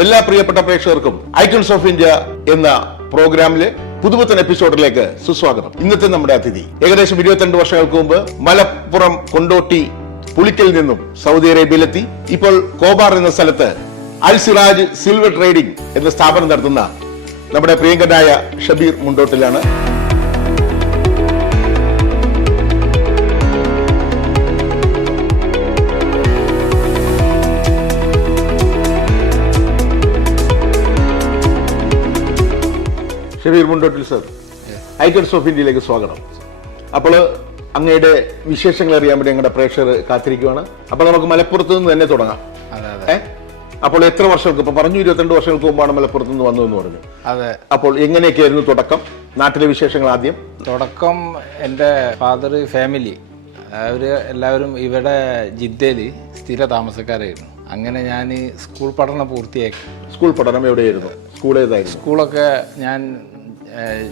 എല്ലാ പ്രിയപ്പെട്ട പ്രേക്ഷകർക്കും ഐക്കൺസ് ഓഫ് ഇന്ത്യ എന്ന പ്രോഗ്രാമിലെ പുതുപുത്തൻ എപ്പിസോഡിലേക്ക് സുസ്വാഗതം. ഇന്നത്തെ നമ്മുടെ അതിഥി ഏകദേശം 22 വർഷങ്ങൾക്ക് മുമ്പ് മലപ്പുറം കൊണ്ടോട്ടി പുളിക്കൽ നിന്നും സൗദി അറേബ്യയിലെത്തി ഇപ്പോൾ കോബാർ എന്ന സ്ഥലത്ത് അൽ സിറാജ് സിൽവർ ട്രേഡിംഗ് എന്ന സ്ഥാപനം നടത്തുന്ന നമ്മുടെ പ്രിയങ്കനായ ഷബീർ മുണ്ടോട്ടിലാണ്. Shabeer Mundottil sir, icons of ഇന്ത്യയിലേക്ക് സ്വാഗതം. അപ്പോൾ അങ്ങയുടെ വിശേഷങ്ങൾ അറിയാൻ വേണ്ടി ഞങ്ങളുടെ പ്രേക്ഷകർ കാത്തിരിക്കുകയാണ്. അപ്പോൾ നമുക്ക് മലപ്പുറത്ത് നിന്ന് തന്നെ തുടങ്ങാം. അപ്പോൾ എത്ര വർഷങ്ങൾക്ക് ഇപ്പൊ പറഞ്ഞു 22 വർഷങ്ങൾക്ക് മുമ്പാണ് മലപ്പുറത്ത് നിന്ന് വന്നതെന്ന് പറഞ്ഞു. അതെ. അപ്പോൾ എങ്ങനെയൊക്കെയായിരുന്നു തുടക്കം? നാട്ടിലെ വിശേഷങ്ങൾ ആദ്യം. തുടക്കം എൻ്റെ ഫാദർ ഫാമിലി എല്ലാവരും ഇവിടെ ജിദ്ദയിൽ സ്ഥിര താമസക്കാരായിരുന്നു. അങ്ങനെ ഞാൻ സ്കൂൾ പഠനം പൂർത്തിയാക്കി. സ്കൂൾ പഠനം എവിടെയായിരുന്നു? സ്കൂൾ ഏതായിരുന്നു? സ്കൂളൊക്കെ ഞാൻ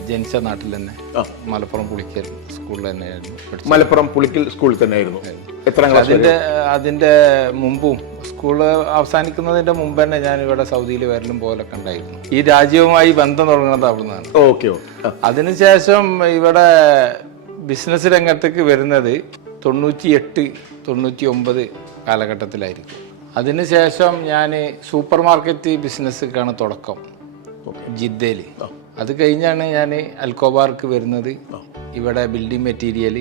ജനിച്ച നാട്ടിൽ തന്നെ മലപ്പുറം പുളിക്കൽ സ്കൂളിൽ തന്നെയായിരുന്നു. മലപ്പുറം പുളിക്കൽ സ്കൂളിൽ തന്നെയായിരുന്നു. എത്രാം ക്ലാസ്? അതിൻ്റെ മുമ്പും സ്കൂള് അവസാനിക്കുന്നതിന്റെ മുമ്പ് തന്നെ ഞാൻ ഇവിടെ സൗദിയിൽ വരലും പോലൊക്കെ ഉണ്ടായിരുന്നു. ഈ രാജ്യവുമായി ബന്ധം തുടങ്ങുന്നത് അവിടുന്നാണ്. ഓക്കെ. അതിനുശേഷം ഇവിടെ ബിസിനസ് രംഗത്തേക്ക് വരുന്നത് 98, 99 കാലഘട്ടത്തിലായിരിക്കും. അതിനുശേഷം ഞാൻ സൂപ്പർ മാർക്കറ്റ് ബിസിനസ്സൊക്കെയാണ് തുടക്കം ജിദ്ദയിൽ. അത് കഴിഞ്ഞാണ് ഞാൻ അൽക്കോബാർക്ക് വരുന്നത്. ഇവിടെ ബിൽഡിംഗ് മെറ്റീരിയൽ,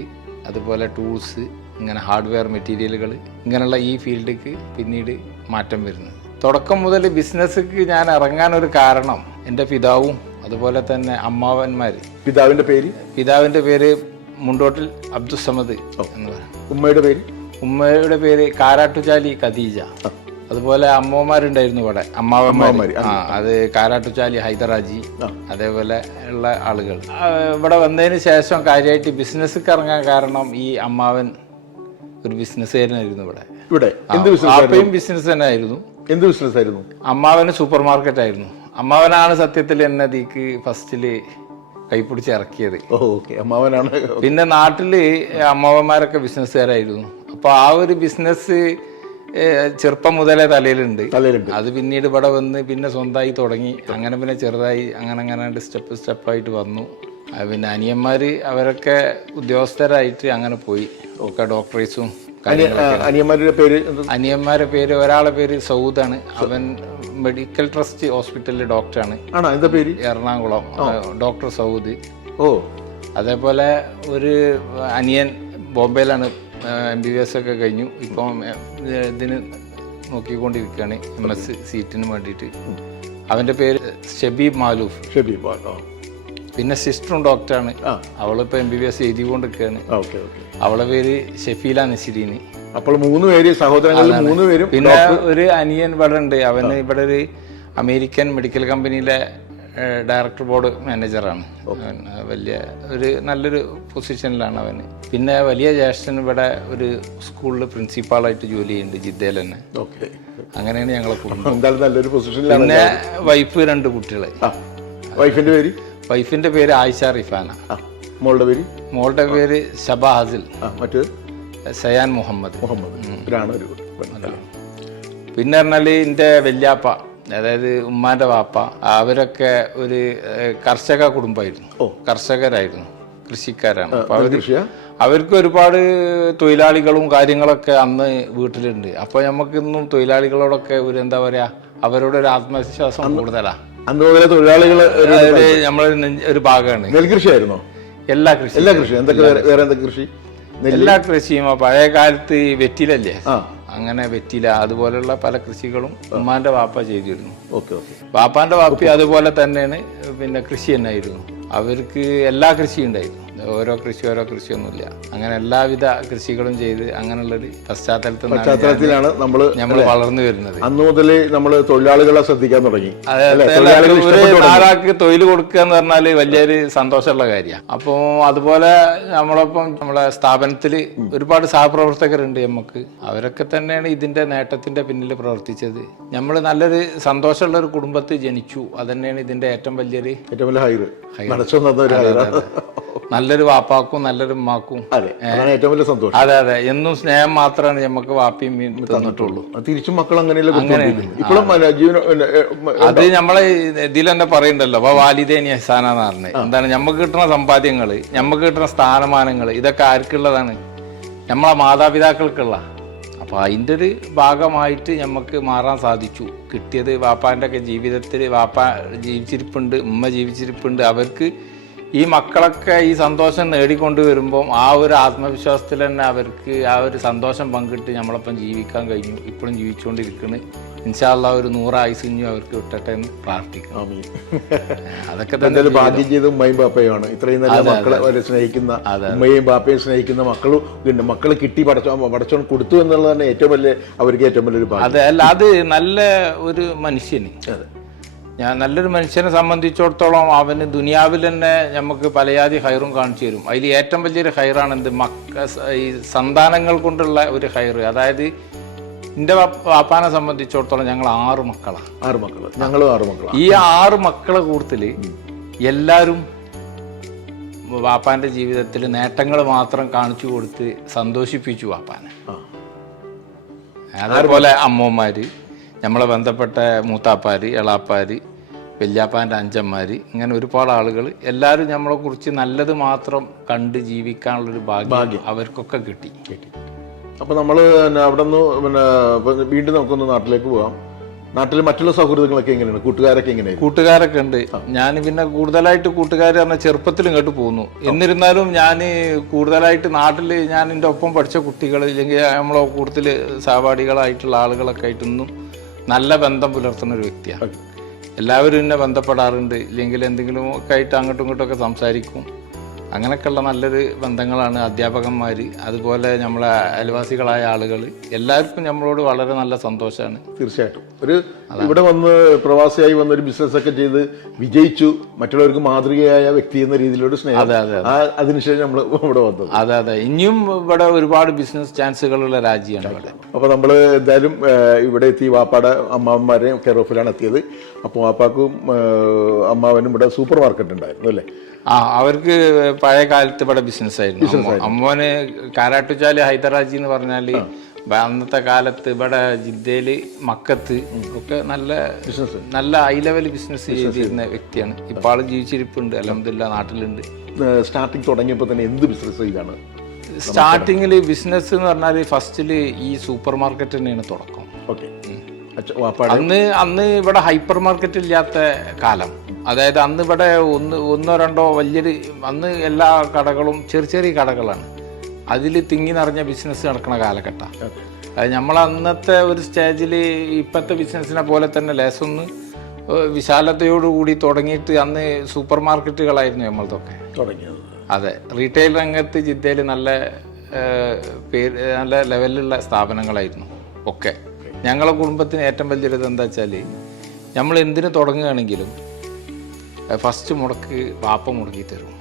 അതുപോലെ ടൂൾസ്, ഇങ്ങനെ ഹാർഡ്വെയർ മെറ്റീരിയലുകൾ, ഇങ്ങനെയുള്ള ഈ ഫീൽഡിലേക്ക് പിന്നീട് മാറ്റം വരുന്നത്. തുടക്കം മുതൽ ബിസിനസ്സിക്ക് ഞാൻ ഇറങ്ങാനൊരു കാരണം എൻ്റെ പിതാവും അതുപോലെ തന്നെ അമ്മാവന്മാർ. പിതാവിൻ്റെ പേര് മുണ്ടോട്ടിൽ അബ്ദുസമദ് എന്ന് പറയും. ഉമ്മയുടെ പേര് കാരാട്ടുചാലി ഖദീജ. അതുപോലെ അമ്മമാരുണ്ടായിരുന്നു ഇവിടെ, അമ്മാവന്മാർ. അത് കാരാട്ടുചാലി ഹൈദറാജി, അതേപോലെ ഉള്ള ആളുകൾ. ഇവിടെ വന്നതിന് ശേഷം കാര്യമായിട്ട് ബിസിനസ്സിക്ക് ഇറങ്ങാൻ കാരണം ഈ അമ്മാവൻ ഒരു ബിസിനസ്സുകാരനായിരുന്നു. ഇവിടെ ആപ്പയും ബിസിനസ് തന്നെ ആയിരുന്നു. എന്ത് ബിസിനസ് ആയിരുന്നു? അമ്മാവന് സൂപ്പർ മാർക്കറ്റ് ആയിരുന്നു. അമ്മാവനാണ് സത്യത്തിൽ എന്നെ ഇതിക്ക് ഫസ്റ്റില് കൈപ്പിടിച്ച് ഇറക്കിയത്. പിന്നെ നാട്ടില് അമ്മാവന്മാരൊക്കെ ബിസിനസ്സുകാരായിരുന്നു. അപ്പൊ ആ ഒരു ബിസിനസ് ചെറുപ്പം മുതലേ തലയിലുണ്ട്. അത് പിന്നീട് ഇവിടെ വന്ന് പിന്നെ സ്വന്തമായി തുടങ്ങി. അങ്ങനെ പിന്നെ ചെറുതായി അങ്ങനെ സ്റ്റെപ്പായിട്ട് വന്നു. പിന്നെ അനിയന്മാര് അവരൊക്കെ ഉദ്യോഗസ്ഥരായിട്ട് അങ്ങനെ പോയി. ഒക്കെ ഡോക്ടറേഴ്സും. അനിയന്മാരുടെ പേര് ഒരാളെ പേര് സൗദാണ്. അവൻ മെഡിക്കൽ ട്രസ്റ്റ് ഹോസ്പിറ്റലിലെ ഡോക്ടറാണ്, എറണാകുളം. Doctor Saud. അതേപോലെ ഒരു അനിയൻ ബോംബെയിലാണ്, MBBS ഒക്കെ കഴിഞ്ഞു. ഇപ്പം ഇതിന് നോക്കിക്കൊണ്ടിരിക്കുകയാണ്, MS സീറ്റിന് വേണ്ടിയിട്ട്. അവൻ്റെ പേര് ഷബീബ് മാലൂഫ്. പിന്നെ സിസ്റ്ററും ഡോക്ടറാണ്. അവളിപ്പോൾ MBBS എഴുതിക്കൊണ്ടിരിക്കുകയാണ്. അവളെ പേര് ഷെഫീല നസിരീന്. അപ്പോൾ 3 പേര് സഹോദരങ്ങളിൽ 3 പേരും. പിന്നെ ഒരു അനിയൻ ഇവിടെ ഉണ്ട്. അവന് ഇവിടെ ഒരു അമേരിക്കൻ മെഡിക്കൽ കമ്പനിയിലെ ഡയറക്ടർ ബോർഡ് മാനേജറാണ്. നല്ലൊരു പൊസിഷനിലാണ് അവന്. പിന്നെ വലിയ ജ്യേഷ്ഠൻ ഇവിടെ ഒരു സ്കൂളിൽ പ്രിൻസിപ്പാളായിട്ട് ജോലി ചെയ്യുന്നുണ്ട് ജിദ്ദയിൽ തന്നെ. അങ്ങനെയാണ് ഞങ്ങളെ കുടുംബം. പിന്നെ വൈഫ് 2 കുട്ടികൾ. വൈഫിന്റെ പേര് ആയിഷ റിഫാന. മോളുടെ പേര് ഷബ ഹാസിൽ. സയാൻ മുഹമ്മദ്. പിന്നെ പറഞ്ഞാല് എന്റെ വല്യാപ്പ, അതായത് ഉമ്മാന്റെ വാപ്പ, അവരൊക്കെ ഒരു കർഷക കുടുംബമായിരുന്നു. കർഷകരായിരുന്നു, കൃഷിക്കാരാണ്. അപ്പൊ അവർക്ക് ഒരുപാട് തൊഴിലാളികളും കാര്യങ്ങളൊക്കെ അന്ന് വീട്ടിലുണ്ട്. അപ്പൊ നമുക്കിന്നും തൊഴിലാളികളോടൊക്കെ ഒരു എന്താ പറയാ, അവരോടൊരു ആത്മവിശ്വാസം കൂടുതലാ. നമ്മളെ ഒരു ഭാഗമാണ്. നെൽകൃഷിയായിരുന്നോ? എല്ലാ കൃഷിയും. എല്ലാ കൃഷിയും പഴയ കാലത്ത് വെറ്റിലല്ലേ, അങ്ങനെ വെറ്റില, അതുപോലെയുള്ള പല കൃഷികളും ഉമ്മാന്റെ വാപ്പ ചെയ്തിരുന്നു. വാപ്പാന്റെ വാപ്പി അതുപോലെ തന്നെയാണ്. പിന്നെ കൃഷി തന്നെയായിരുന്നു. അവർക്ക് എല്ലാ കൃഷിയും ഉണ്ടായിരുന്നു. ഓരോ കൃഷിയൊന്നുമില്ല. അങ്ങനെ എല്ലാവിധ കൃഷികളും ചെയ്ത് അങ്ങനെയുള്ളൊരു പശ്ചാത്തലത്തിലാണ് നമ്മൾ വളർന്നു വരുന്നത്. അന്ന് മുതൽ നമ്മൾ തൊഴിലാളികളെ ശ്രദ്ധിക്കാൻ തുടങ്ങി. ആരാൾക്ക് തൊഴിൽ കൊടുക്കുക എന്ന് പറഞ്ഞാല് വലിയൊരു സന്തോഷമുള്ള കാര്യമാണ്. അപ്പോൾ അതുപോലെ നമ്മളെ സ്ഥാപനത്തിൽ ഒരുപാട് സഹപ്രവർത്തകരുണ്ട് നമുക്ക്. അവരൊക്കെ തന്നെയാണ് ഇതിന്റെ നേട്ടത്തിന്റെ പിന്നിൽ പ്രവർത്തിച്ചത്. നമ്മൾ നല്ലൊരു സന്തോഷമുള്ള ഒരു കുടുംബത്തിൽ ജനിച്ചു. അത് തന്നെയാണ് ഇതിന്റെ ഏറ്റവും വലിയ നല്ലൊരു വാപ്പാക്കും നല്ലൊരു ഉമ്മാക്കും. അതെ, അതാണ് ഏറ്റവും വലിയ സന്തോഷം. അതെ അതെ, എന്നും സ്നേഹം മാത്രമാണ് നമുക്ക് വാപ്പിയും തന്നിട്ടുള്ളൂ. തിരിച്ചും മക്കൾ അങ്ങനെയല്ല ഇപ്പോഴും അത് നമ്മളെ ഇതിൽ തന്നെ പറയുന്നുണ്ടല്ലോ, അപ്പൊ വാലിദേനി എഹ്സാനാന്ന് പറഞ്ഞത്. എന്താണ്, നമുക്ക് കിട്ടുന്ന സമ്പാദ്യങ്ങള്, നമുക്ക് കിട്ടുന്ന സ്ഥാനമാനങ്ങൾ, ഇതൊക്കെ ആർക്കുള്ളതാണ്? നമ്മളെ മാതാപിതാക്കൾക്കുള്ള. അപ്പോൾ അതിൻ്റെ ഒരു ഭാഗമായിട്ട് നമുക്ക് മാറാൻ സാധിച്ചു. കിട്ടിയത് വാപ്പാൻ്റെ ഒക്കെ ജീവിതത്തിൽ, വാപ്പ ജീവിച്ചിരിപ്പുണ്ട്, ഉമ്മ ജീവിച്ചിരിപ്പുണ്ട്. അവർക്ക് ഈ മക്കളൊക്കെ ഈ സന്തോഷം നേടിക്കൊണ്ട് വരുമ്പം ആ ഒരു ആത്മവിശ്വാസത്തിൽ തന്നെ അവർക്ക് ആ ഒരു സന്തോഷം പങ്കിട്ട് നമ്മളൊപ്പം ജീവിക്കാൻ കഴിഞ്ഞു. ഇപ്പോഴും ജീവിച്ചുകൊണ്ടിരിക്കുന്നു. ഇൻഷാ അല്ലാഹ് ഒരു 100 ആയുസ്സും അവർക്ക് വിട്ടട്ടെ എന്ന് പ്രാർത്ഥിക്കണം. അതൊക്കെ തന്നെ ഭാഗ്യം ചെയ്ത ഉമ്മയും ബാപ്പയുമാണ്. ഇത്രയും നല്ല മക്കളെ അവരെ സ്നേഹിക്കുന്ന ഉമ്മയും ബാപ്പയും സ്നേഹിക്കുന്ന മക്കൾ കിട്ടി പടച്ചോൺ കൊടുത്തു എന്നുള്ളത് തന്നെ ഏറ്റവും വലിയ, അവർക്ക് ഏറ്റവും വലിയൊരു ഭാഗ്യം. അതെ, അല്ല അത് നല്ല ഒരു മനുഷ്യന്, നല്ലൊരു മനുഷ്യനെ സംബന്ധിച്ചിടത്തോളം അവന് ദുനിയാവിൽ തന്നെ നമുക്ക് പലയാതി ഹൈറും കാണിച്ചു തരും. അതിൽ ഏറ്റവും വലിയൊരു ഹൈറാണ് എന്ത്, ഈ സന്താനങ്ങൾ കൊണ്ടുള്ള ഒരു ഹൈർ. അതായത് എൻ്റെ വാപ്പാനെ സംബന്ധിച്ചിടത്തോളം ഞങ്ങൾ 6 മക്കളാണ്. 6 മക്കൾ, ഞങ്ങളും 6 മക്കളാണ്. ഈ 6 മക്കളെ കൂട്ടത്തിൽ എല്ലാവരും വാപ്പാൻ്റെ ജീവിതത്തിൽ നേട്ടങ്ങൾ മാത്രം കാണിച്ചു കൊടുത്ത് സന്തോഷിപ്പിച്ചു വാപ്പാനെ. അതേപോലെ അമ്മമാര്, നമ്മളെ ബന്ധപ്പെട്ട മൂത്താപ്പാര്, എളാപ്പാര്, വല്യാപ്പാൻ്റെ അഞ്ചന്മാര്, ഇങ്ങനെ ഒരുപാട് ആളുകൾ എല്ലാവരും നമ്മളെ കുറിച്ച് നല്ലത് മാത്രം കണ്ട് ജീവിക്കാനുള്ളൊരു ഭാഗ്യം അവർക്കൊക്കെ കിട്ടി. അപ്പൊ നമ്മള് അവിടെ നിന്ന് വീണ്ടും നമുക്കൊന്ന് നാട്ടിലേക്ക് പോവാം. നാട്ടിൽ മറ്റുള്ള സൗഹൃദങ്ങളൊക്കെ എങ്ങനെയാണ്? കൂട്ടുകാരൊക്കെ എങ്ങനെയാണ്? കൂട്ടുകാരൊക്കെ ഉണ്ട്. ഞാൻ പിന്നെ കൂടുതലായിട്ട് കൂട്ടുകാർ പറഞ്ഞാൽ ചെറുപ്പത്തിൽ ഇങ്ങോട്ട് പോകുന്നു. എന്നിരുന്നാലും ഞാൻ കൂടുതലായിട്ട് നാട്ടിൽ ഞാൻ എൻ്റെ ഒപ്പം പഠിച്ച കുട്ടികൾ, ഇല്ലെങ്കിൽ നമ്മളെ കൂടുതൽ സഹപാഠികളായിട്ടുള്ള ആളുകളൊക്കെ ആയിട്ടൊന്നും നല്ല ബന്ധം പുലർത്തുന്ന ഒരു വ്യക്തിയാണ്. എല്ലാവരും എന്നെ ബന്ധപ്പെടാറുണ്ട്, ഇല്ലെങ്കിൽ എന്തെങ്കിലും ഒക്കെ ആയിട്ട് അങ്ങോട്ടും ഇങ്ങോട്ടും ഒക്കെ സംസാരിക്കും. അങ്ങനെയൊക്കെയുള്ള നല്ലൊരു ബന്ധങ്ങളാണ്. അധ്യാപകന്മാർ, അതുപോലെ നമ്മളെ അയൽവാസികളായ ആളുകൾ, എല്ലാവർക്കും നമ്മളോട് വളരെ നല്ല സന്തോഷമാണ്. തീർച്ചയായിട്ടും ഒരു ഇവിടെ വന്ന് പ്രവാസിയായി വന്ന ഒരു ബിസിനസ് ഒക്കെ ചെയ്ത് വിജയിച്ചു, മറ്റുള്ളവർക്ക് മാതൃകയായ വ്യക്തി എന്ന രീതിയിലൊരു സ്നേഹം. അതിനുശേഷം നമ്മൾ ഇവിടെ വന്നത്. അതെ അതെ, ഇനിയും ഇവിടെ ഒരുപാട് ബിസിനസ് ചാൻസുകളുള്ള രാജ്യമാണ് ഇവിടെ. അപ്പോൾ നമ്മൾ എന്തായാലും ഇവിടെ എത്തി. വാപ്പാടെ അമ്മാവന്മാരെയും കെയർ ഓഫിലാണ് എത്തിയത്. അപ്പോൾ വാപ്പാക്കും അമ്മാവനും ഇവിടെ സൂപ്പർ മാർക്കറ്റ് ഉണ്ടായിരുന്നു അല്ലേ? അവർക്ക് പഴയ കാലത്ത് ഇവിടെ ബിസിനസ് ആയിരുന്നു. അമ്മോന് കാരാട്ടുചാല് ഹൈദരാജി എന്ന് പറഞ്ഞാല് അന്നത്തെ കാലത്ത് ഇവിടെ ജിദ്ദയില്, മക്കത്ത് ഒക്കെ നല്ല ഹൈ ലെവൽ ബിസിനസ് ചെയ്തിരുന്ന വ്യക്തിയാണ്. ഇപ്പോൾ ആള് ജീവിച്ചിരിപ്പുണ്ട്, അൽഹംദുലില്ലാഹ് നാട്ടിലുണ്ട്. സ്റ്റാർട്ടിങ് തുടങ്ങിയപ്പോൾ തന്നെ എന്ത് ബിസിനസ് ചെയ്താണ്? സ്റ്റാർട്ടിങ്ങിൽ ബിസിനസ് എന്ന് പറഞ്ഞാൽ ഫസ്റ്റില് ഈ സൂപ്പർ മാർക്കറ്റ് തന്നെയാണ് തുടക്കം. അന്ന് ഇവിടെ ഹൈപ്പർ മാർക്കറ്റ് ഇല്ലാത്ത കാലം. അതായത് അന്ന് ഇവിടെ ഒന്നോ രണ്ടോ വലിയൊരു, അന്ന് എല്ലാ കടകളും ചെറിയ കടകളാണ്. അതിൽ തിങ്ങി നിറഞ്ഞ ബിസിനസ് നടക്കുന്ന കാലഘട്ടം. അത് നമ്മൾ അന്നത്തെ ഒരു സ്റ്റേജിൽ ഇപ്പോഴത്തെ ബിസിനസ്സിനെ പോലെ തന്നെ ലേശമൊന്ന് വിശാലതയോടുകൂടി തുടങ്ങിയിട്ട് അന്ന് സൂപ്പർ മാർക്കറ്റുകളായിരുന്നു നമ്മളതൊക്കെ തുടങ്ങിയത്. അതെ, റീറ്റെയിൽ രംഗത്ത് ജിദ്ദയിൽ നല്ല ലെവലിലുള്ള സ്ഥാപനങ്ങളായിരുന്നു ഒക്കെ. ഞങ്ങളെ കുടുംബത്തിന് ഏറ്റവും വലിയൊരിത് എന്താ വെച്ചാൽ, നമ്മൾ എന്തിനു തുടങ്ങുകയാണെങ്കിലും ഫസ്റ്റ് മുടക്ക് വാപ്പ മുടക്കി തരും.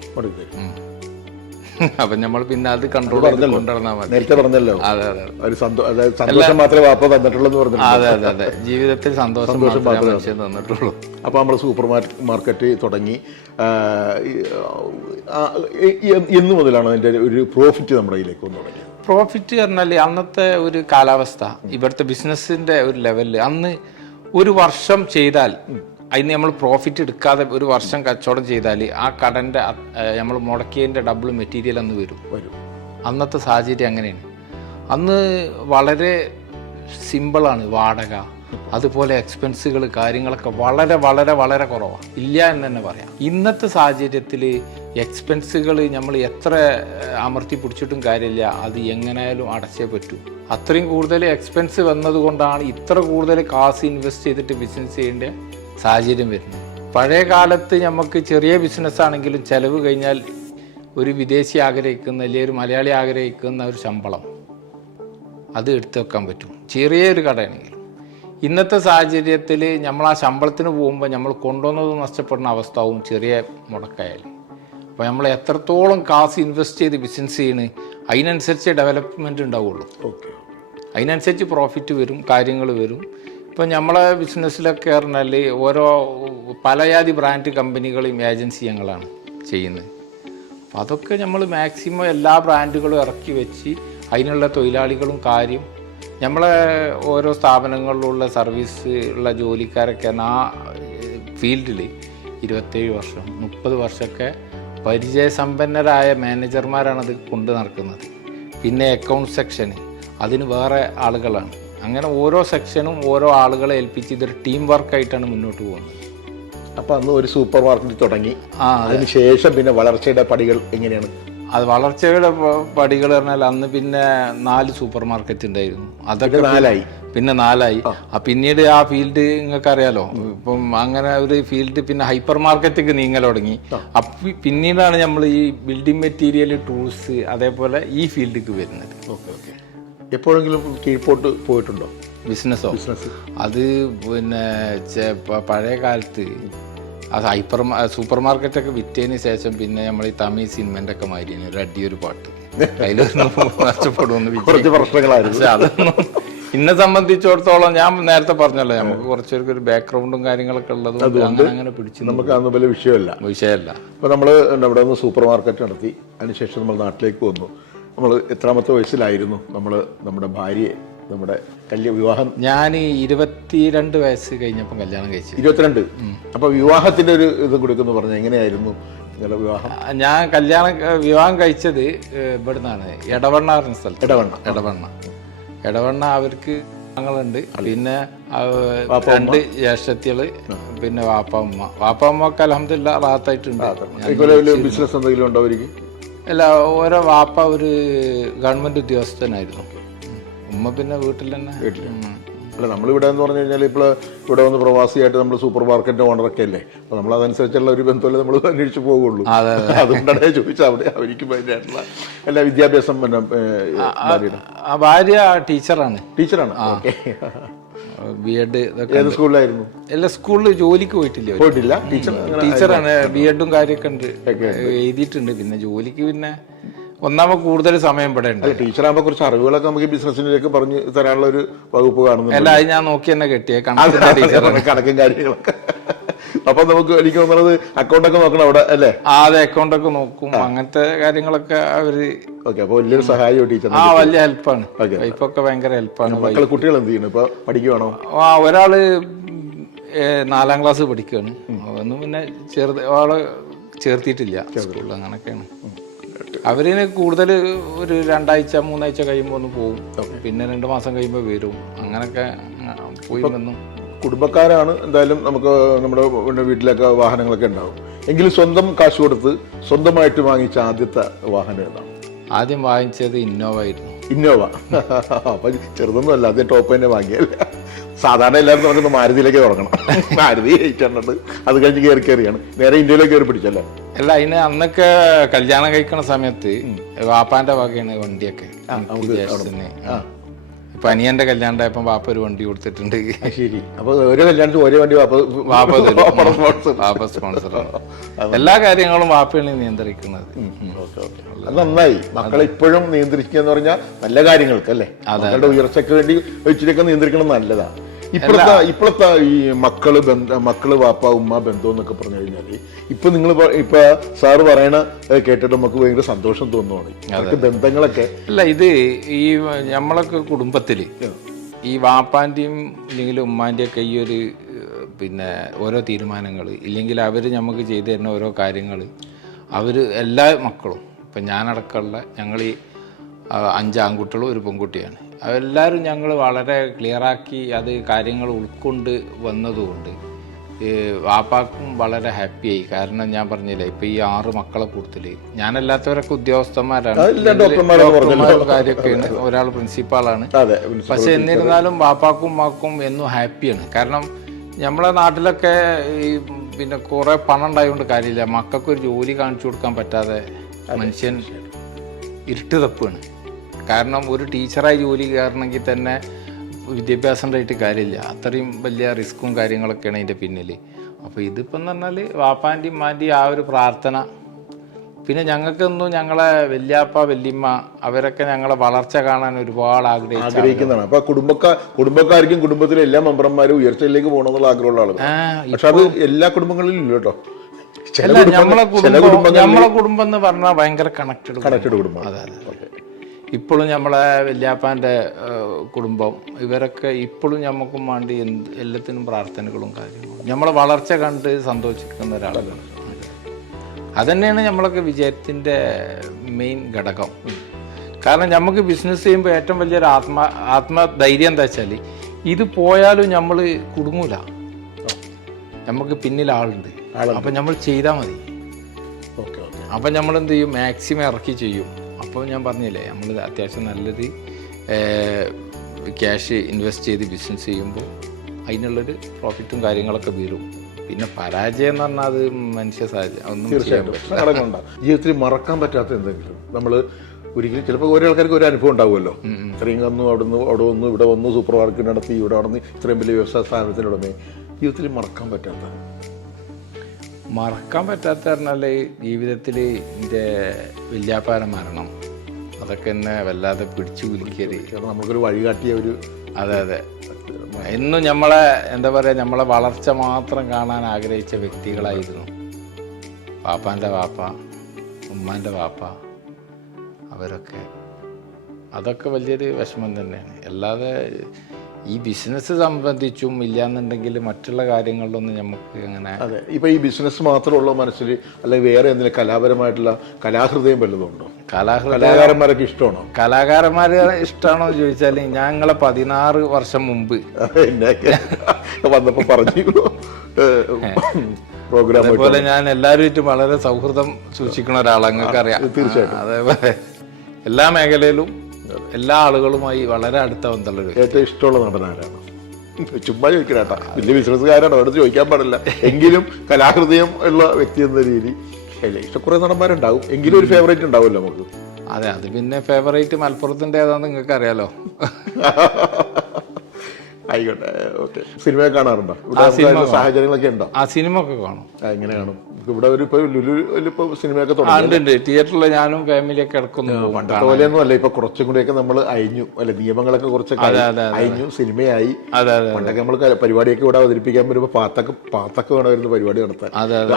അപ്പൊ നമ്മൾ പിന്നെ അത് കൺട്രോൾ കൊണ്ടുവന്നാൽ മതി. നേരത്തെ പറഞ്ഞല്ലോ, അതെ അതെ, സന്തോഷം മാത്രമേ വാപ്പ തന്നിട്ടുള്ളൂ. അതെ അതെ അതെ, ജീവിതത്തിൽ സന്തോഷം മാത്രമേ തന്നിട്ടുള്ളൂ. അപ്പൊ നമ്മൾ സൂപ്പർ മാർക്കറ്റ് തുടങ്ങി. എന്ന് മുതലാണ് അതിന്റെ ഒരു പ്രോഫിറ്റ് നമ്മുടെ കയ്യിലേക്ക് വന്നു തുടങ്ങി? പ്രോഫിറ്റ് പറഞ്ഞാൽ അന്നത്തെ ഒരു കാലാവസ്ഥ, ഇവിടുത്തെ ബിസിനസ്സിന്റെ ഒരു ലെവലിൽ അന്ന് ഒരു വർഷം ചെയ്താൽ അതിന് നമ്മൾ പ്രോഫിറ്റ് എടുക്കാതെ ഒരു വർഷം കച്ചവടം ചെയ്താൽ ആ കടൻ്റെ നമ്മൾ മുടക്കിയതിൻ്റെ ഡബിൾ മെറ്റീരിയൽ അന്ന് വരും. അന്നത്തെ സാഹചര്യം അങ്ങനെയാണ്. അന്ന് വളരെ സിമ്പിളാണ്. വാടക, അതുപോലെ എക്സ്പെൻസുകൾ, കാര്യങ്ങളൊക്കെ വളരെ വളരെ വളരെ കുറവാണ്, ഇല്ല എന്ന് തന്നെ പറയാം. ഇന്നത്തെ സാഹചര്യത്തിൽ എക്സ്പെൻസുകൾ നമ്മൾ എത്ര അമർത്തി പിടിച്ചിട്ടും കാര്യമില്ല, അത് എങ്ങനെയായാലും അടച്ചേ പറ്റൂ. അത്രയും കൂടുതൽ എക്സ്പെൻസ് വന്നതുകൊണ്ടാണ് ഇത്ര കൂടുതൽ കാശ് ഇൻവെസ്റ്റ് ചെയ്തിട്ട് ബിസിനസ് ചെയ്യേണ്ട സാഹചര്യം വരുന്നത്. പഴയ കാലത്ത് നമുക്ക് ചെറിയ ബിസിനസ് ആണെങ്കിലും ചിലവ് കഴിഞ്ഞാൽ ഒരു വിദേശി ആഗ്രഹിക്കുന്ന, അല്ലെങ്കിൽ ഒരു മലയാളി ആഗ്രഹിക്കുന്ന ഒരു ശമ്പളം അത് എടുത്തു വെക്കാൻ പറ്റും, ചെറിയൊരു കടയാണെങ്കിലും. ഇന്നത്തെ സാഹചര്യത്തിൽ നമ്മൾ ആ ശമ്പളത്തിന് പോകുമ്പോൾ നമ്മൾ കൊണ്ടുവന്നത് നഷ്ടപ്പെടുന്ന അവസ്ഥയാവും ചെറിയ മുടക്കായാലും. അപ്പോൾ നമ്മൾ എത്രത്തോളം കാശ് ഇൻവെസ്റ്റ് ചെയ്ത് ബിസിനസ് ചെയ്യണ്, അതിനനുസരിച്ച് ഡെവലപ്മെൻറ്റ് ഉണ്ടാവുള്ളൂ. അതിനനുസരിച്ച് പ്രോഫിറ്റ് വരും, കാര്യങ്ങൾ വരും. ഇപ്പം നമ്മളെ ബിസിനസ്സിലൊക്കെ പറഞ്ഞാൽ ഓരോ പലജാതി ബ്രാൻഡ് കമ്പനികളെയും ഏജൻസി ഞങ്ങളാണ് ചെയ്യുന്നത്. അപ്പം അതൊക്കെ നമ്മൾ മാക്സിമം എല്ലാ ബ്രാൻഡുകളും ഇറക്കി വെച്ച് അതിനുള്ള തൊഴിലാളികളും കാര്യം നമ്മളെ ഓരോ സ്ഥാപനങ്ങളിലുള്ള സർവീസ് ഉള്ള ജോലിക്കാരൊക്കെ ആ ഫീൽഡിൽ 27 വർഷം 30 വർഷമൊക്കെ പരിചയസമ്പന്നരായ മാനേജർമാരാണത് കൊണ്ടു നടക്കുന്നത്. പിന്നെ അക്കൗണ്ട് സെക്ഷന് അതിന് വേറെ ആളുകളാണ്. അങ്ങനെ ഓരോ സെക്ഷനും ഓരോ ആളുകളെ ഏൽപ്പിച്ച് ഇതൊരു ടീം വർക്കായിട്ടാണ് മുന്നോട്ട് പോകുന്നത്. അപ്പം അന്ന് ഒരു സൂപ്പർ മാർക്കറ്റ് തുടങ്ങി, അതിന് ശേഷം പിന്നെ വളർച്ചയുടെ പടികൾ എങ്ങനെയാണ്? അത് വളർച്ചയുടെ പടികൾ പറഞ്ഞാൽ അന്ന് പിന്നെ 4 സൂപ്പർ മാർക്കറ്റ് ഉണ്ടായിരുന്നു. അതൊക്കെ 4 പിന്നെ 4 പിന്നീട് ആ ഫീൽഡ് നിങ്ങൾക്ക് അറിയാലോ. ഇപ്പം അങ്ങനെ ഒരു ഫീൽഡ് പിന്നെ ഹൈപ്പർ മാർക്കറ്റിലേക്ക് നീങ്ങൽ തുടങ്ങി. പിന്നീടാണ് നമ്മൾ ഈ ബിൽഡിംഗ് മെറ്റീരിയൽ, ടൂൾസ് അതേപോലെ ഈ ഫീൽഡിലേക്ക് വരുന്നത്. Okay okay. എപ്പോഴെങ്കിലും കീഴ്പോട്ട് പോയിട്ടുണ്ടോ ബിസിനസ്സോ? അത് പിന്നെ പഴയ കാലത്ത് അത് സൂപ്പർ മാർക്കറ്റൊക്കെ വിറ്റതിന് ശേഷം പിന്നെ നമ്മൾ ഈ തമിഴ് സിനിമൻ്റെ മാതിരി ഒരു അടിയൊരു പാട്ട് അതിലൊന്നും നഷ്ടപ്പെടുമെന്ന് പക്ഷെ അതൊന്നും എന്നെ സംബന്ധിച്ചിടത്തോളം ഞാൻ നേരത്തെ പറഞ്ഞല്ലോ, നമുക്ക് കുറച്ചൊരു ഒരു ബാക്ക്ഗ്രൗണ്ടും കാര്യങ്ങളൊക്കെ ഉള്ളത് അങ്ങനെ പിടിച്ചു നമുക്ക് അതൊന്നും വലിയ വിഷയമല്ല. അപ്പോൾ നമ്മൾ ഇവിടെ നിന്ന് സൂപ്പർ മാർക്കറ്റ് നടത്തി, അതിനുശേഷം നമ്മൾ നാട്ടിലേക്ക് വന്നു. നമ്മൾ എത്രാമത്തെ വയസ്സിലായിരുന്നു നമ്മുടെ ഭാര്യയെ നമ്മുടെ വിവാഹം? ഞാൻ 22 വയസ്സ് കഴിഞ്ഞപ്പോൾ കല്യാണം കഴിച്ചു. 22. അപ്പൊ വിവാഹത്തിന്റെ ഒരു ഇത് കൊടുക്കുന്നു പറഞ്ഞു, എങ്ങനെയായിരുന്നു നിങ്ങളുടെ വിവാഹം? ഞാൻ വിവാഹം കഴിച്ചത് ഇവിടുന്നാണ്, എടവണ്ണ സ്ഥലത്ത്. എടവണ്ണ അവർക്ക് ഞങ്ങളുണ്ട്, പിന്നെ 2 ജ്യേഷ്ഠത്തികള്, പിന്നെ വാപ്പമ്മക്ക് അൽഹംദുലില്ലാ റാഹത്തായിട്ടുണ്ട്. ബിസിനസ് എന്തെങ്കിലും ഉണ്ടോ അവർക്ക്? അല്ല, ഓരോ വാപ്പ ഒരു ഗവൺമെന്റ് ഉദ്യോഗസ്ഥനായിരുന്നു. ഉമ്മ പിന്നെ വീട്ടിൽ തന്നെ. അല്ല, നമ്മളിവിടെ എന്ന് പറഞ്ഞു കഴിഞ്ഞാൽ ഇപ്പോൾ ഇവിടെ വന്ന് പ്രവാസിയായിട്ട് നമ്മൾ സൂപ്പർ മാർക്കറ്റിന്റെ ഓണറൊക്കെ അല്ലേ, അപ്പോൾ നമ്മൾ അതനുസരിച്ചുള്ള ഒരു ബന്ധമല്ലേ നമ്മൾ അന്വേഷിച്ച് പോകുള്ളൂ. അതുകൊണ്ടാണ് ചോദിച്ചത്. അവിടെ അവർക്ക് അതിനായിട്ടുള്ള എല്ലാ വിദ്യാഭ്യാസം. ഭാര്യ ടീച്ചറാണ്. ഓക്കെ. B.Ed ഏത് സ്കൂളിലായിരുന്നു? എല്ലാ സ്കൂളിൽ ജോലിക്ക് പോയിട്ടില്ല. ടീച്ചറാണ്. B.Ed കാര്യമൊക്കെ ഉണ്ട്, എഴുതിയിട്ടുണ്ട്. പിന്നെ ജോലിക്ക് പിന്നെ ഒന്നാമത് കൂടുതൽ സമയം ഇവിടെ ഉണ്ട്. ടീച്ചറാകുമ്പോൾ കുറച്ച് അറിവുകളൊക്കെ നമുക്ക് ബിസിനസ്സിലേക്ക് പറഞ്ഞു തരാനുള്ള ഒരു വകുപ്പ് കാണുന്നു. അല്ല, അത് ഞാൻ നോക്കി തന്നെ കെട്ടിയ കണക്കും കാര്യങ്ങളൊക്കെ. അപ്പൊ നമുക്ക് എനിക്ക് തോന്നുന്നത് അക്കൗണ്ടൊക്കെ നോക്കണം അവിടെ അല്ലേ? അതെ, അക്കൗണ്ടൊക്കെ നോക്കും, അങ്ങനത്തെ കാര്യങ്ങളൊക്കെ അവര്. ഓക്കെ. അപ്പൊ വലിയൊരു സഹായം ടീച്ചർ. വലിയ ഹെൽപ്പാണ്. വൈഫൊക്കെ ഭയങ്കര ഹെൽപ്പാണ്. കുട്ടികൾ എന്ത് ചെയ്യുന്നു ഇപ്പൊ? പഠിക്കുവാണോ? ഒരാള് 4ാം ക്ലാസ് പഠിക്കുകയാണ്. ഒന്നും പിന്നെ അവളെ ചേർത്തിട്ടില്ല സ്കൂളിൽ. അങ്ങനൊക്കെയാണ്. അവരിന് കൂടുതൽ ഒരു 2 ആഴ്ച 3 ആഴ്ച കഴിയുമ്പോൾ ഒന്ന് പോകും, പിന്നെ 2 മാസം കഴിയുമ്പോൾ വരും. അങ്ങനൊക്കെ പോയി വന്നു. കുടുംബക്കാരാണ് എന്തായാലും. നമുക്ക് നമ്മുടെ വീട്ടിലൊക്കെ വാഹനങ്ങളൊക്കെ ഉണ്ടാവും. എങ്കിലും സ്വന്തം കാശ് കൊടുത്ത് സ്വന്തമായിട്ട് വാങ്ങിച്ച ആദ്യത്തെ വാഹനം ഏതാണ്? ആദ്യം വാങ്ങിച്ചത് ഇന്നോവ ആയിരുന്നു. ഇന്നോവ. അപ്പൊ ചെറുതൊന്നും അല്ല, ആദ്യം ടോപ്പ് തന്നെ വാങ്ങിയല്ലേ? സാധാരണ എല്ലാവരും തുടങ്ങുന്നത് മാരുതിയിലേക്ക് തുടങ്ങണം. മാരുതി 800, അത് കഴിഞ്ഞ് കയറിയാണ് നേരെ ഇന്ത്യയിലേക്ക് കയറി പിടിച്ചല്ലേ? അല്ല, അതിന് അന്നൊക്കെ കല്യാണം കഴിക്കണ സമയത്ത് വാപ്പാന്റെ വകയാണ് വണ്ടിയൊക്കെ. ഇപ്പൊ അനിയന്റെ കല്യാണം ഉണ്ടായപ്പോ വാപ്പ ഒരു വണ്ടി കൊടുത്തിട്ടുണ്ട്. ശരി. അപ്പൊ ഓരോ കല്യാണത്തിന് ഓരോ വണ്ടി വാപ്പ സ്പോൺസർ. എല്ലാ കാര്യങ്ങളും വാപ്പയാണ് നിയന്ത്രിക്കുന്നത്. അത് നന്നായി. മക്കളെ ഇപ്പോഴും നിയന്ത്രിക്കുക എന്ന് പറഞ്ഞാൽ നല്ല കാര്യങ്ങൾക്ക് അല്ലേ? മക്കളുടെ ഉയർച്ചയ്ക്ക് വേണ്ടി വെച്ചിട്ടൊക്കെ നിയന്ത്രിക്കണം നല്ലതാ. ഇപ്പോഴത്തെ ഈ മക്കള് വാപ്പ ഉമ്മ ബന്ധം എന്നൊക്കെ പറഞ്ഞു കഴിഞ്ഞാല് ഇപ്പൊ ഇപ്പൊ സാറ് പറയണ കേട്ടിട്ട് നമുക്ക് ഭയങ്കര സന്തോഷം തോന്നുവാണ്. ബന്ധങ്ങളൊക്കെ അല്ല, ഇത് ഈ നമ്മളൊക്കെ കുടുംബത്തില് ഈ വാപ്പാന്റെയും ഇല്ലെങ്കിൽ ഉമ്മാന്റെയും ഒക്കെ ഈ ഒരു പിന്നെ ഓരോ തീരുമാനങ്ങൾ ഇല്ലെങ്കിൽ അവര് നമുക്ക് ചെയ്തു തരുന്ന ഓരോ കാര്യങ്ങൾ അവര് എല്ലാ മക്കളും ഇപ്പം ഞാനടക്കമുള്ള ഞങ്ങൾ ഈ 5 ആൺകുട്ടികളും ഒരു പെൺകുട്ടിയാണ്. അതെല്ലാവരും ഞങ്ങൾ വളരെ ക്ലിയറാക്കി അത് കാര്യങ്ങൾ ഉൾക്കൊണ്ട് വന്നതുകൊണ്ട് വാപ്പാക്കും വളരെ ഹാപ്പിയായി. കാരണം ഞാൻ പറഞ്ഞില്ലേ, ഇപ്പം ഈ 6 മക്കളെ കൂടുതൽ ഞാനല്ലാത്തവരൊക്കെ ഉദ്യോഗസ്ഥന്മാരാണ്, കാര്യമൊക്കെയാണ്. ഒരാൾ പ്രിൻസിപ്പാളാണ്. പക്ഷെ എന്നിരുന്നാലും വാപ്പാക്കും ഉമ്മാക്കും എന്നും ഹാപ്പിയാണ്. കാരണം നമ്മളെ നാട്ടിലൊക്കെ ഈ പിന്നെ കുറേ പണം ഉണ്ടായതുകൊണ്ട് കാര്യമില്ല, മക്കൾക്കൊരു ജോലി കാണിച്ചു കൊടുക്കാൻ പറ്റാതെ മനുഷ്യൻ ഇരുട്ട് തപ്പാണ്. കാരണം ഒരു ടീച്ചറായി ജോലി കയറണമെങ്കിൽ തന്നെ വിദ്യാഭ്യാസം ഉണ്ടായിട്ട് കാര്യമില്ല, അത്രയും വലിയ റിസ്ക്കും കാര്യങ്ങളൊക്കെയാണ് അതിൻ്റെ പിന്നിൽ. അപ്പോൾ ഇതിപ്പം എന്ന് പറഞ്ഞാൽ വാപ്പാൻ്റെയും ഉമ്മാൻ്റെയും ആ ഒരു പ്രാർത്ഥന, പിന്നെ ഞങ്ങൾക്കൊന്നും ഞങ്ങളെ വല്യാപ്പ വല്യമ്മ അവരൊക്കെ ഞങ്ങളെ വളർച്ച കാണാൻ ഒരുപാട് ആഗ്രഹിക്കുന്നതാണ്. അപ്പൊ കുടുംബക്കാർക്കും കുടുംബത്തിലെ എല്ലാ മെമ്പർമാരും ഉയർച്ചയിലേക്ക് പോകണമെന്നുള്ള ആഗ്രഹമുള്ള ആളുകൾ. പക്ഷെ അത് എല്ലാ കുടുംബങ്ങളിലും ഇല്ല കേട്ടോ. അല്ല, നമ്മളെ കുടുംബം എന്ന് പറഞ്ഞാൽ ഭയങ്കര കണക്റ്റഡ് കുടുംബം. അതെ അതെ. ഇപ്പോഴും നമ്മളെ വല്യാപ്പാൻ്റെ കുടുംബം ഇവരൊക്കെ ഇപ്പോഴും ഞമ്മക്കും വേണ്ടി എല്ലാത്തിനും പ്രാർത്ഥനകളും കാര്യങ്ങളും നമ്മളെ വളർച്ച കണ്ട് സന്തോഷിക്കുന്ന ഒരാളാണ്. അതുതന്നെയാണ് നമ്മളൊക്കെ വിജയത്തിൻ്റെ മെയിൻ ഘടകം. കാരണം നമുക്ക് ബിസിനസ് ചെയ്യുമ്പോൾ ഏറ്റവും വലിയൊരു ആത്മധൈര്യം എന്താ വെച്ചാൽ ഇത് പോയാലും നമ്മൾ കുടുങ്ങൂല, നമുക്ക് പിന്നിൽ ആളുണ്ട്. അപ്പം നമ്മൾ ചെയ്താൽ മതി. അപ്പം നമ്മൾ എന്ത് ചെയ്യും, മാക്സിമം ഇറക്കി ചെയ്യും. അപ്പോൾ ഞാൻ പറഞ്ഞില്ലേ, നമ്മൾ അത്യാവശ്യം നല്ലൊരു ക്യാഷ് ഇൻവെസ്റ്റ് ചെയ്ത് ബിസിനസ് ചെയ്യുമ്പോൾ അതിനുള്ളൊരു പ്രോഫിറ്റും കാര്യങ്ങളൊക്കെ വരും. പിന്നെ പരാജയം എന്ന് പറഞ്ഞാൽ അത് മനുഷ്യ സാഹചര്യം ഒന്നും ചെയ്യാൻ പറ്റില്ല. ജീവിതത്തിൽ മറക്കാൻ പറ്റാത്ത എന്തെങ്കിലും നമ്മൾ ഒരിക്കലും ചിലപ്പോൾ ഓരോ ആൾക്കാർക്ക് ഒരു അനുഭവം ഉണ്ടാവുമല്ലോ. ഇത്രയും വന്നു, അവിടെ വന്നു, ഇവിടെ വന്നു, സൂപ്പർ മാർക്കറ്റ് നടത്തി, ഇവിടെ നടന്ന് ഇത്രയും വലിയ വ്യവസായ സ്ഥാപനത്തിനുടമേ. ജീവിതത്തിൽ മറക്കാൻ പറ്റാത്ത പറഞ്ഞാൽ ജീവിതത്തിൽ എൻ്റെ വല്യാപ്പാര മരണം അതൊക്കെ എന്നെ വല്ലാതെ പിടിച്ചു കുലുക്കിയത്. നമുക്കൊരു വഴികാട്ടിയ ഒരു അതെ അതെ എന്നും നമ്മളെ എന്താ പറയുക, നമ്മളെ വളർച്ച മാത്രം കാണാൻ ആഗ്രഹിച്ച വ്യക്തികളായിരുന്നു. പാപ്പാൻ്റെ വാപ്പ, ഉമ്മാൻ്റെ വാപ്പ, അവരൊക്കെ. അതൊക്കെ വലിയൊരു വിഷമം തന്നെയാണ്. അല്ലാതെ ഈ ബിസിനസ് സംബന്ധിച്ചും ഇല്ലാന്നുണ്ടെങ്കിൽ മറ്റുള്ള കാര്യങ്ങളിലൊന്നും നമുക്ക് അങ്ങനെ. അതെ, ഇപ്പൊ ഈ ബിസിനസ് മാത്രമുള്ള മനസ്സിൽ അല്ലെങ്കിൽ വേറെ എന്തെങ്കിലും കലാപരമായിട്ടുള്ള കലാഹൃദയം വല്ലതും ഉണ്ടോ? കലാകാരന്മാരൊക്കെ ഇഷ്ടമാണോ? കലാകാരന്മാരെ ഇഷ്ടമാണോ എന്ന് ചോദിച്ചാൽ ഞങ്ങളെ 16 വർഷം മുമ്പ് വന്നപ്പോ പറഞ്ഞു പ്രോഗ്രാം. അതേപോലെ ഞാൻ എല്ലാവരുമായിട്ടും വളരെ സൗഹൃദം സൂക്ഷിക്കുന്ന ഒരാളാണ്, നിങ്ങൾക്ക് അറിയാം. തീർച്ചയായിട്ടും. അതേപോലെ എല്ലാ മേഖലയിലും എല്ലാ ആളുകളുമായി വളരെ അടുത്ത ബന്ധമുള്ള. ഏറ്റവും ഇഷ്ടമുള്ള നടനാരാണ്? ചുമ്മാ ചോദിക്കണേട്ടാ, വലിയ ബിസിനസ്സുകാരാണ്, അവിടെ ചോദിക്കാൻ പാടില്ല. എങ്കിലും കലാഹൃദയം ഉള്ള വ്യക്തി എന്ന രീതി അല്ലേ. ഇഷ്ടം കുറെ നടന്മാരുണ്ടാവും, എങ്കിലും ഒരു ഫേവറേറ്റ് ഉണ്ടാവുമല്ലോ നമുക്ക്. അതെ, അത് പിന്നെ ഫേവറേറ്റ് മലപ്പുറത്തിന്റെ ഏതാന്ന് നിങ്ങൾക്ക് അറിയാലോ. ആയിക്കോട്ടെ, ഓക്കെ. സിനിമ കാണാറുണ്ടോ? സാഹചര്യങ്ങളൊക്കെ ഉണ്ടോ? ആ സിനിമ ഒക്കെ കാണും. എങ്ങനെ കാണും? ഇവിടെ ഒരു ഇപ്പൊ സിനിമയൊക്കെ തുടങ്ങി തിയേറ്ററിൽ ഞാനും ഫാമിലിയൊക്കെ കിടക്കുന്നു. പണ്ടത്തെ പോലെയൊന്നും അല്ല, ഇപ്പൊ കുറച്ചും കൂടിയൊക്കെ നമ്മൾ അയഞ്ഞു അല്ലെ, നിയമങ്ങളൊക്കെ കുറച്ചൊക്കെ അയഞ്ഞു, സിനിമയായി. പണ്ടൊക്കെ നമ്മൾ പരിപാടിയൊക്കെ ഇവിടെ അവതരിപ്പിക്കാൻ വരുമ്പോ പാത്തൊക്കെ വേണമായിരുന്നു പരിപാടി നടത്താൻ.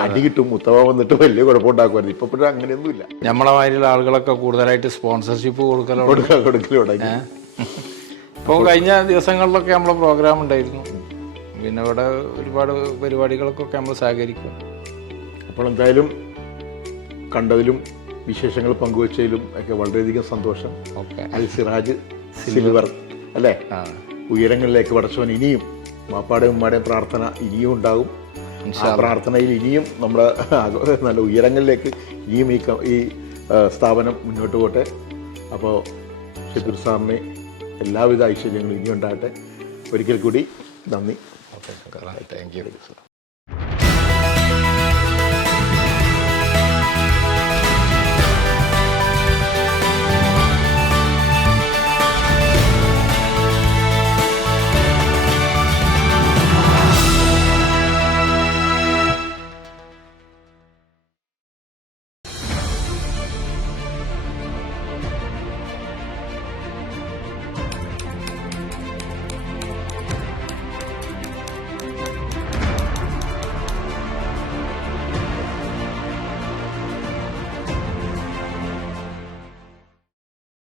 അടി കിട്ടും, മുത്തവ വന്നിട്ട് വലിയ കുഴപ്പമുണ്ടാക്കുമായിരുന്നു. ഇപ്പൊ പിന്നെ അങ്ങനെയൊന്നും ഇല്ല. നമ്മളെ മാതിരിയുള്ള ആളുകളൊക്കെ കൂടുതലായിട്ട് സ്പോൺസർഷിപ്പ് കൊടുക്കൽ തുടങ്ങി. ഇപ്പോൾ കഴിഞ്ഞ ദിവസങ്ങളിലൊക്കെ നമ്മളെ പ്രോഗ്രാം ഉണ്ടായിരുന്നു. പിന്നെ ഇവിടെ ഒരുപാട് പരിപാടികൾക്കൊക്കെ നമ്മൾ സഹകരിക്കും. അപ്പോൾ എന്തായാലും കണ്ടതിലും വിശേഷങ്ങൾ പങ്കുവച്ചതിലും ഒക്കെ വളരെയധികം സന്തോഷം. അൽ സിറാജ് സിൽവർ അല്ലേ, ഉയരങ്ങളിലേക്ക് പടച്ചവൻ ഇനിയും മാപ്പാടെയും ഉമ്മാടെയും പ്രാർത്ഥന ഇനിയും ഉണ്ടാകും. ആ പ്രാർത്ഥനയിൽ ഇനിയും നമ്മുടെ നല്ല ഉയരങ്ങളിലേക്ക് ഇനിയും ഈ സ്ഥാപനം മുന്നോട്ട് പോട്ടെ. അപ്പോൾ ഷബീർ സാറിനെ എല്ലാവിധ ഐശ്വര്യങ്ങളും ഇനിയും ഉണ്ടാകട്ടെ. ഒരിക്കൽ കൂടി നന്ദി. Thank you.